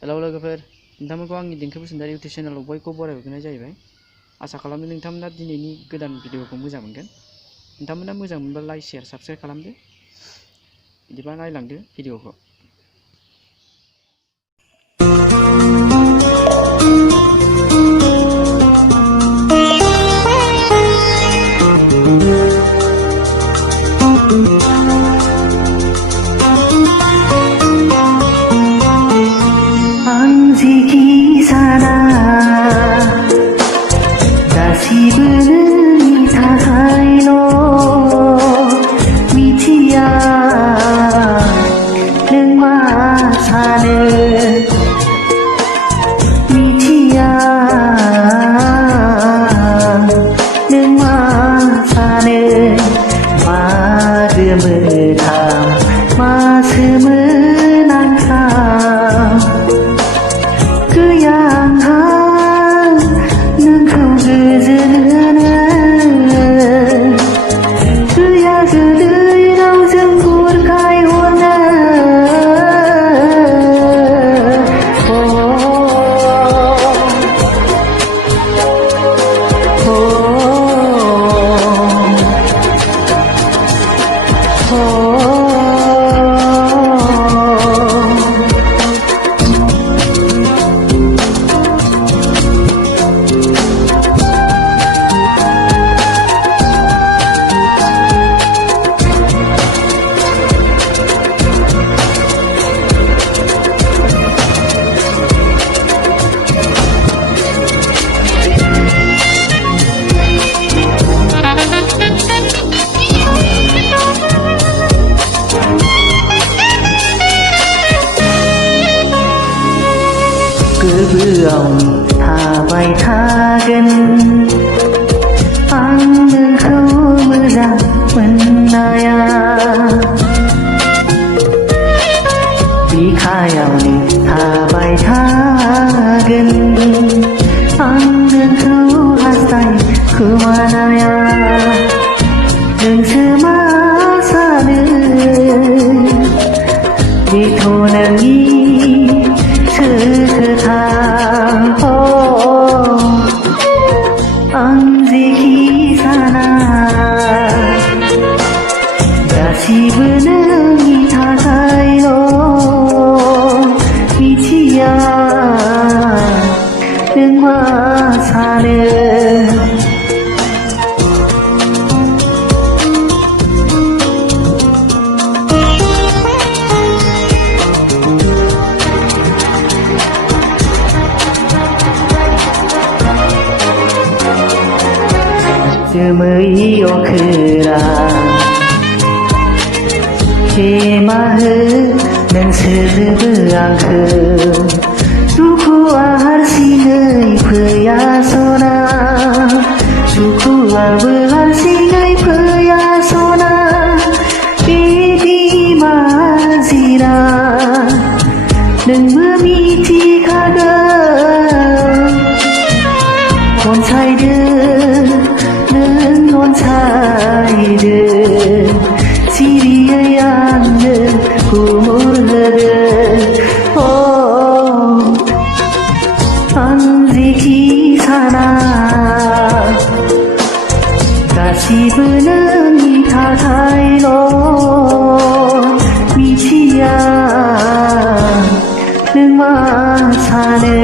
Hello लोगोफोर, नोंथांमोनखौ आंनि देंखो बोसोनदारि इउटिउब चेनेलाव बयखौबो बरायहरग्रोनाय जाहैबाय। आसा खालामो नोंथांमोना दिनैनि गोदान भिडिअखौ मोजां मोनगोन। नोंथांमोना मोजां मोनबा लाइक शेयार साबस्क्राइब खालामदो। बिदिबा नायलांदो भिडिअखौ। जेखि साना गासिबो नोंनि थाखायल' मिथिया नों मा सानो मिथिया नों मा सानो मा गोमोथाव मा सोमोनांथाव गैया आंहा नोंखौ गोजोनो गैया गोदै रावजों बुरखाय हरनो गोरबोआव थाबाय थागोन आं नोंखौ मोजां मोननाया बिखायावनो थाबाय थागोन आं नोंखौ हास्थाय खोमानाया नोंसो मा सानो बेथ' नोंनि खोथा आं जेखि साना गासिबो नोंनि थाखायल' मिथिया नों मा सानो जोमै अखोरा हेमाहो नोंसोरबो आंखौ दुखुआ हारसिङै फैया सना दुखुआबो हारसिङै फैया सना बिदि माजिरा नोंबो मिथिखागोन अनसायदो अनसायदो सिरियै आंनो गुमुर होदो आं जेखि साना गासिबो नोंनि थाखायल' मिथिया नों मा सानो